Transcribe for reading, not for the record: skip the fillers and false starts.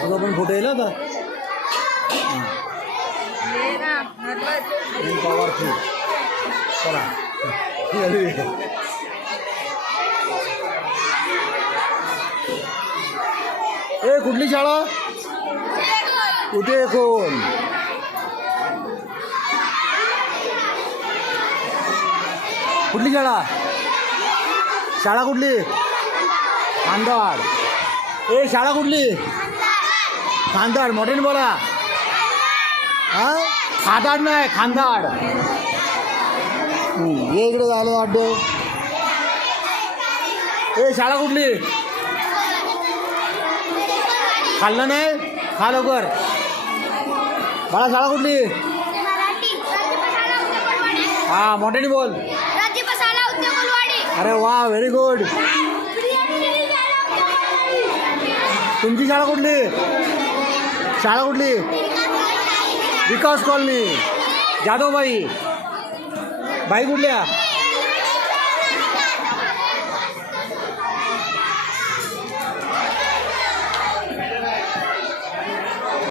तुझा पण फोटो येईल आता पॉवरफुल चला ए कुठली शाळा कुठे कोण कुठली शाळा शाळा कुठली खांदाड ए शाळा कुठली खांदाड मोठ्याने बोला हां खादाड नाही खांदाड ये इकडे झालं अड्डे ए शाळा कुठली खाल्लं नाही खा लवकर बाळा शाळा कुठली हां मोठ्याने बोल अरे वा व्हेरी गुड तुमची शाळा कुठली शाळा कुठली विकास कॉलनी जाधवबाई बाई कुठल्या